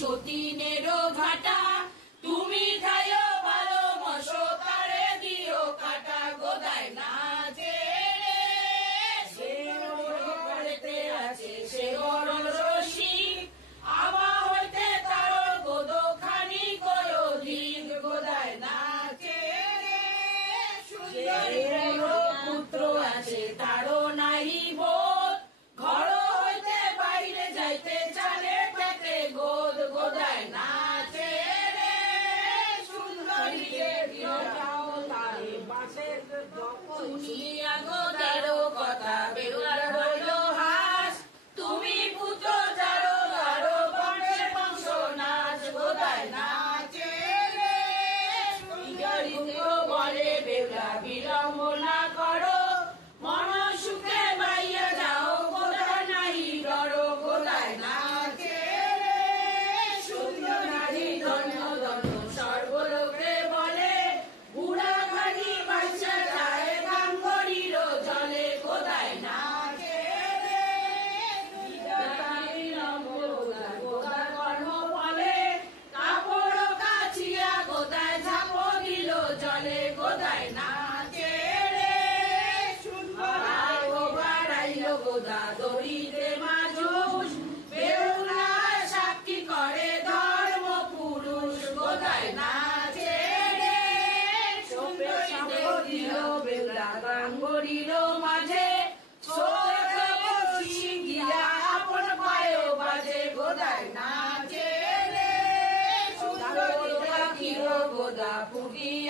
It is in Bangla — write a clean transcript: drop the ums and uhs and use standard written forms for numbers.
সতীনেরও ঘাটা তুমি খাইও ভালোবাসো তারে দিও কাটা গোদায় নাচে রে সে ঘরেতে আছে সে বড় রসিক আমা হইতে তার গোদো খানি করো দিন গোদায় নাচে রে সুন্দরী পুত্র আছে তারও নাই বোধ ঘর হইতে বাইরে যাইতে চালে পেটে গোদ গোদায় নাচে রে সুন্দরী তারে বাসের শুনিয়া গোদারো কথা বেউলার হইল হাস তুমি পুত্র যারো আরো বংশের বংশ নাচ গোদায় নাচে রে সুন্দরী বলে বেউলা বিলম্ব না করো মন সুখে বাইয়া যাও গোদায় নাহি ডরো গোদায় নাচে রে সুন্দর নারী ধন্য ধন্য সর্বলোকে বলে বুড়া ঘানি বাচ্চা যায় গাঙ্গরির জলে গোদায় নাচে রে গোদা কর্ম ফলে কাপড় কাছিয়া গোদায় ঝাঁপ দিল জলে গোদায় নাচে রে গোদা দড়িতে মাজুস বেউলা সাক্ষী করে ধর্ম পুরুষ গোদায় নাচে রে সুন্দরীতে দিল বেউলা গাঙ্গরির মাঝে গিয়া আপন পায়ে বাজে গোদায় নাচে রে সুন্দরী গোদা ফুটিয়া